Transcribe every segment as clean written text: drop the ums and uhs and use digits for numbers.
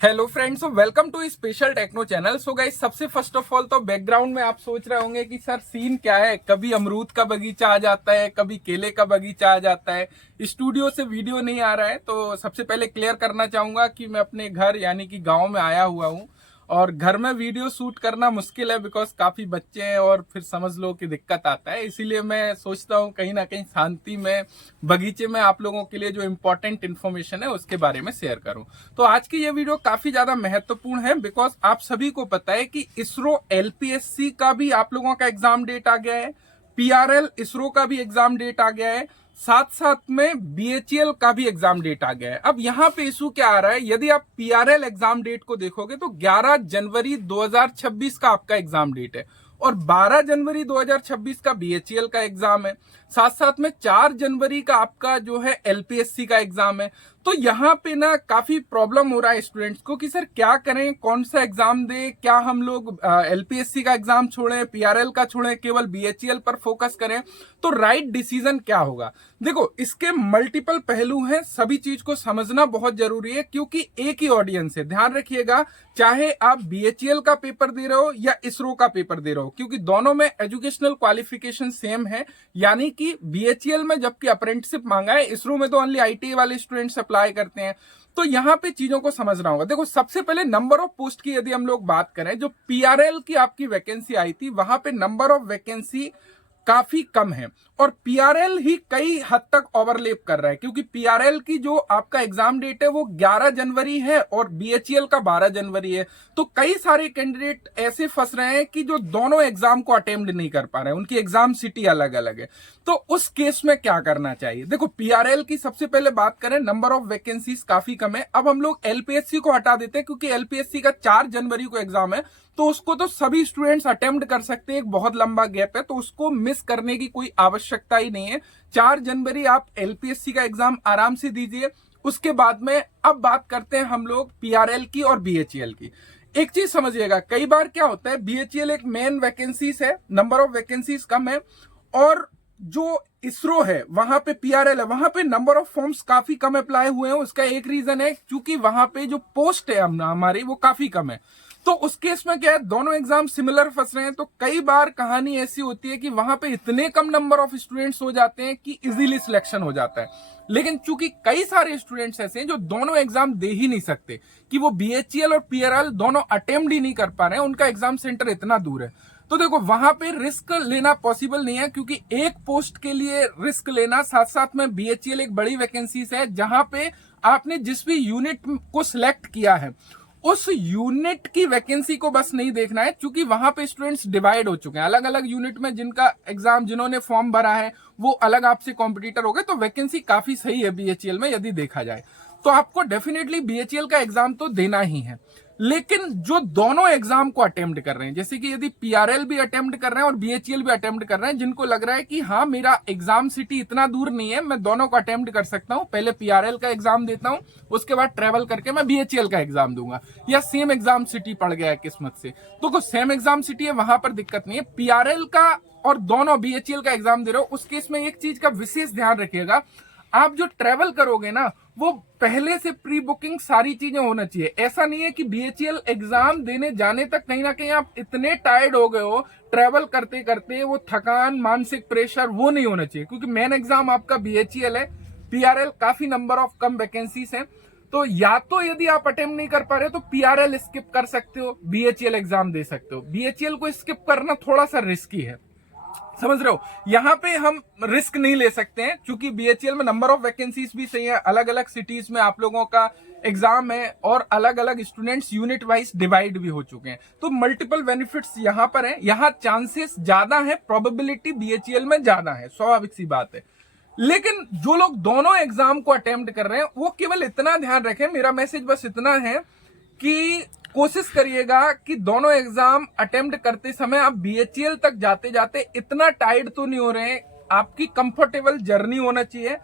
Hello friends, welcome to special techno channel. So guys, सबसे first of all तो background में आप सोच रहे होंगे कि सर सीन क्या है। कभी अमरूद का बगीचा आ जाता है, कभी केले का बगीचा आ जाता है, स्टूडियो से वीडियो नहीं आ रहा है। तो सबसे पहले क्लियर करना चाहूंगा कि मैं अपने घर यानी कि गांव में आया हुआ हूं और घर में वीडियो शूट करना मुश्किल है बिकॉज काफी बच्चे हैं और फिर समझ लो कि दिक्कत आता है। इसीलिए मैं सोचता हूँ कहीं ना कहीं शांति में बगीचे में आप लोगों के लिए जो इम्पोर्टेंट इन्फॉर्मेशन है उसके बारे में शेयर करूं। तो आज की ये वीडियो काफी ज्यादा महत्वपूर्ण है बिकॉज आप सभी को पता है कि इसरो एलपीएससी का भी आप लोगों का एग्जाम डेट आ गया है, पीआरएल इसरो का भी एग्जाम डेट आ गया है, साथ साथ में बीएचईएल का भी एग्जाम डेट आ गया है। अब यहां पे इशू क्या आ रहा है, यदि आप पीआरएल एग्जाम डेट को देखोगे तो 11 जनवरी 2026 का आपका एग्जाम डेट है और 12 जनवरी 2026 का बीएचईएल का एग्जाम है। साथ साथ में 4 जनवरी का आपका जो है एलपीएससी का एग्जाम है। तो यहाँ पे ना काफी प्रॉब्लम हो रहा है स्टूडेंट्स को कि सर क्या करें, कौन सा एग्जाम दे, क्या हम लोग एलपीएससी का एग्जाम छोड़ें, पीआरएल का छोड़ें, केवल बीएचईएल पर फोकस करें। तो राइट डिसीजन क्या होगा? देखो, इसके मल्टीपल पहलू हैं, सभी चीज को समझना बहुत जरूरी है क्योंकि एक ही ऑडियंस है। ध्यान रखिएगा, चाहे आप बीएचईएल का पेपर दे रहे हो या इसरो का पेपर दे रहे हो, क्योंकि दोनों में एजुकेशनल क्वालिफिकेशन सेम है। यानी कि बीएचईएल में जबकि अप्रेंटिसशिप मांगा है, इसरो में तो ओनली आईटीआई वाले स्टूडेंट्स अप्लाई करते हैं। तो यहां पे चीजों को समझना होगा। देखो, सबसे पहले नंबर ऑफ पोस्ट की यदि हम लोग बात करें, जो पीआरएल की आपकी वैकेंसी आई थी वहां पे नंबर ऑफ वैकेंसी काफी कम है और पीआरएल ही कई हद तक ओवरलैप कर रहा है क्योंकि पीआरएल की जो आपका एग्जाम डेट है वो 11 जनवरी है और बीएचईएल का 12 जनवरी है। तो कई सारे कैंडिडेट ऐसे फंस रहे हैं कि जो दोनों एग्जाम को अटेम्प्ट नहीं कर पा रहे हैं, उनकी एग्जाम सिटी अलग अलग है। तो उस केस में क्या करना चाहिए? देखो, पीआरएल की सबसे पहले बात करें, नंबर ऑफ वैकेंसीज काफी कम है। अब हम लोग एलपीएससी को हटा देते हैं क्योंकि एलपीएससी का 4 जनवरी को एग्जाम है, तो उसको तो सभी स्टूडेंट्स अटेम्प्ट कर सकते हैं। एक बहुत लंबा गैप है तो उसको मिस करने की कोई आवश्यकता ही नहीं है। 4 जनवरी आप एलपीएससी का एग्जाम आराम से दीजिए। उसके बाद में अब बात करते हैं हम लोग पीआरएल की और बीएचईएल की। एक चीज समझिएगा, कई बार क्या होता है, बीएचईएल एक मेन वैकेंसीज है, नंबर ऑफ वैकेंसीज कम है, और जो इसरो है वहां पे पीआरएल है, वहां पे नंबर ऑफ फॉर्म्स काफी कम अप्लाई हुए हैं। उसका एक रीजन है क्योंकि वहां पे जो पोस्ट है हमारी वो काफी कम है। तो उस केस में क्या है, दोनों एग्जाम सिमिलर फंस रहे हैं। तो कई बार कहानी ऐसी होती है कि वहां पे इतने कम नंबर ऑफ स्टूडेंट्स हो जाते हैं कि इजीली सिलेक्शन हो जाता है। लेकिन चूंकि कई सारे स्टूडेंट्स ऐसे हैं जो दोनों एग्जाम दे ही नहीं सकते, कि वो बीएचईएल और पीआरएल दोनों अटेम्प्ट ही नहीं कर पा रहे हैं, उनका एग्जाम सेंटर इतना दूर है। तो देखो, वहां पे रिस्क लेना पॉसिबल नहीं है क्योंकि एक पोस्ट के लिए रिस्क लेना, साथ साथ में बीएचईएल एक बड़ी वैकेंसी है जहां पे आपने जिस भी यूनिट को सिलेक्ट किया है उस यूनिट की वैकेंसी को बस नहीं देखना है, क्योंकि वहां पे स्टूडेंट्स डिवाइड हो चुके हैं अलग अलग यूनिट में। जिनका एग्जाम, जिन्होंने फॉर्म भरा है वो अलग आपसे कॉम्पिटिटर हो गए। तो वैकेंसी काफी सही है बीएचईएल में यदि देखा जाए, तो आपको डेफिनेटली बीएचईएल का एग्जाम तो देना ही है। लेकिन जो दोनों एग्जाम को अटेम्प्ट कर रहे हैं, जैसे कि यदि पीआरएल भी अटेम्प्ट कर रहे हैं और बीएचईएल भी अटेम्प्ट कर रहे हैं, जिनको लग रहा है कि हाँ मेरा एग्जाम सिटी इतना दूर नहीं है, मैं दोनों को अटेम्प्ट कर सकता हूं, पहले पीआरएल का एग्जाम देता हूं, उसके बाद ट्रेवल करके मैं बीएचईएल का एग्जाम दूंगा, या सेम एग्जाम सिटी पड़ गया है किस्मत से, तो सेम एग्जाम सिटी है, वहां पर दिक्कत नहीं है। पीआरएल का और दोनों बीएचईएल का एग्जाम दे रहे हो, उस केस में एक चीज का विशेष ध्यान रखिएगा, आप जो ट्रेवल करोगे ना वो पहले से प्री बुकिंग सारी चीजें होना चाहिए। ऐसा नहीं है कि बीएचईएल एग्जाम देने जाने तक कहीं ना कहीं आप इतने टायर्ड हो गए हो ट्रेवल करते करते, वो थकान, मानसिक प्रेशर वो नहीं होना चाहिए, क्योंकि मेन एग्जाम आपका बीएचईएल है, पीआरएल काफी नंबर ऑफ कम वैकेंसीज हैं। तो या तो यदि आप अटेम्प्ट नहीं कर पा रहे हो तो पीआरएल स्किप कर सकते हो, बीएचईएल एग्जाम दे सकते हो। बीएचईएल को स्किप करना थोड़ा सा रिस्की है, समझ रहे हो? यहां पे हम रिस्क नहीं ले सकते हैं क्योंकि बीएचईएल में नंबर ऑफ वैकेंसीज भी सही है, अलग अलग सिटीज में आप लोगों का एग्जाम है और अलग अलग स्टूडेंट्स यूनिट वाइज डिवाइड भी हो चुके हैं। तो मल्टीपल बेनिफिट्स यहां पर है, यहां चांसेस ज्यादा है, प्रोबेबिलिटी बीएचईएल में ज्यादा है, स्वाभाविक सी बात है। लेकिन जो लोग दोनों एग्जाम को अटेम्प्ट कर रहे हैं वो केवल इतना ध्यान रखें, मेरा मैसेज बस इतना है कि कोशिश करिएगा कि दोनों एग्जाम अटेम्प्ट करते समय आप बीएचईएल तक जाते जाते इतना टायर्ड तो नहीं हो रहे हैं, आपकी कंफर्टेबल जर्नी होना चाहिए।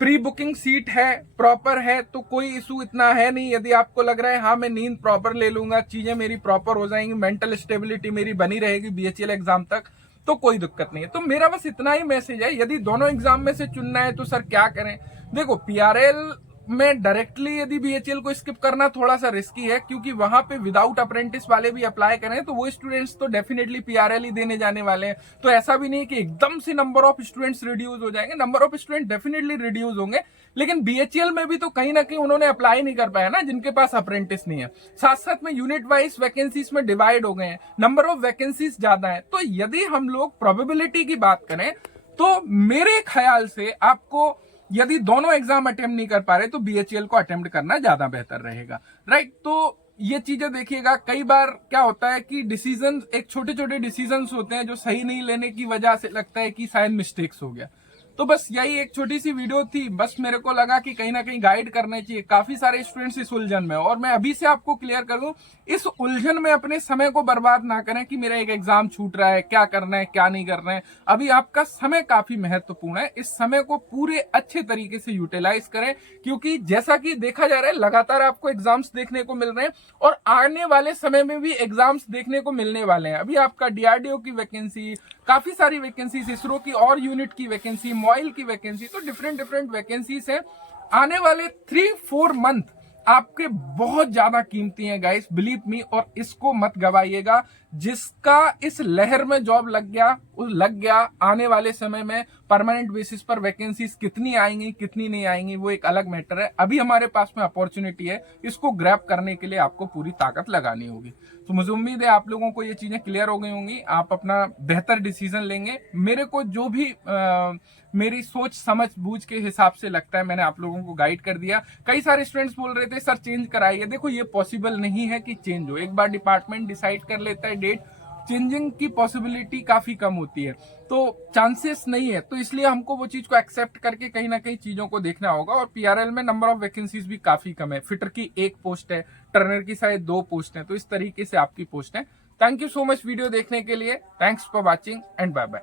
प्री बुकिंग सीट है, प्रॉपर है, तो कोई इशू इतना है नहीं। यदि आपको लग रहा है हाँ मैं नींद प्रॉपर ले लूंगा, चीजें मेरी प्रॉपर हो जाएंगी, मेंटल स्टेबिलिटी मेरी बनी रहेगी बीएचईएल एग्जाम तक, तो कोई दिक्कत नहीं है। तो मेरा बस इतना ही मैसेज है, यदि दोनों एग्जाम में से चुनना है तो सर क्या करें? देखो, पीआरएल में डायरेक्टली यदि बीएचईएल को स्किप करना थोड़ा सा रिस्की है, क्योंकि वहां पे विदाउट अप्रेंटिस वाले भी अप्लाई करें तो वो स्टूडेंट्स तो डेफिनेटली पीआरएल ही देने जाने वाले हैं। तो ऐसा भी नहीं है कि एकदम से नंबर ऑफ स्टूडेंट्स रिड्यूस हो जाएंगे, number of student definitely reduce होंगे, लेकिन बीएचईएल में भी तो कहीं ना कहीं उन्होंने अप्लाई नहीं कर पाया ना, जिनके पास अप्रेंटिस नहीं है। साथ साथ में यूनिट वाइज वैकेंसीज में डिवाइड हो गए हैं, नंबर ऑफ वैकेंसीज ज्यादा है। तो यदि हम लोग प्रोबेबिलिटी की बात करें तो मेरे ख्याल से आपको यदि दोनों एग्जाम अटेम्प्ट नहीं कर पा रहे तो बीएचईएल को अटेम्प्ट करना ज्यादा बेहतर रहेगा, राइट। तो ये चीजें देखिएगा, कई बार क्या होता है कि डिसीजन, एक छोटे छोटे डिसीजन होते हैं जो सही नहीं लेने की वजह से लगता है कि शायद मिस्टेक्स हो गया। तो बस यही एक छोटी सी वीडियो थी, बस मेरे को लगा कि कहीं ना कहीं गाइड करना चाहिए। काफी सारे स्टूडेंट्स इस उलझन में, और मैं अभी से आपको क्लियर कर दूं, इस उलझन में अपने समय को बर्बाद ना करें कि मेरा एक एग्जाम छूट रहा है, क्या करना है क्या नहीं करना है। अभी आपका समय काफी महत्वपूर्ण है, इस समय को पूरे अच्छे तरीके से यूटिलाइज करें, क्योंकि जैसा कि देखा जा रहा है लगातार आपको एग्जाम्स देखने को मिल रहे हैं और आने वाले समय में भी एग्जाम्स देखने को मिलने वाले हैं। अभी आपका डीआरडीओ की वैकेंसी, काफी सारी वैकेंसीज, इसरो की और यूनिट की वैकेंसी, मॉइल की वैकेंसी, तो डिफरेंट वैकेंसीज हैं। आने वाले 3-4 मंथ आपके बहुत ज्यादा कीमती हैं गाइस, बिलीव मी, और इसको मत गवाइएगा। जिसका इस लहर में जॉब लग गया वो लग गया। आने वाले समय में परमानेंट बेसिस पर वैकेंसीज कितनी आएंगी कितनी नहीं आएंगी वो एक अलग मैटर है। अभी हमारे पास में अपॉर्चुनिटी है, इसको ग्रैब करने के लिए आपको पूरी ताकत लगानी होगी। तो मुझे उम्मीद है आप लोगों को ये चीजें क्लियर हो गई होंगी, आप अपना बेहतर डिसीजन लेंगे। मेरे को जो भी मेरी सोच समझ बूझ के हिसाब से लगता है मैंने आप लोगों को गाइड कर दिया। कई सारे स्टूडेंट्स बोल रहे थे सर चेंज कराइए, देखो ये पॉसिबल नहीं है कि चेंज हो। एक बार डिपार्टमेंट डिसाइड कर लेता है डेट, चेंजिंग की पॉसिबिलिटी काफी कम होती है, तो चांसेस नहीं है। तो इसलिए हमको वो चीज को एक्सेप्ट करके कहीं ना कहीं चीजों को देखना होगा। और पीआरएल में नंबर ऑफ वैकेंसीज भी काफी कम है, फिटर की 1 पोस्ट है, टर्नर की शायद 2 पोस्ट है, तो इस तरीके से आपकी पोस्ट है। Thank you so much video देखने के लिए, thanks for watching and bye bye.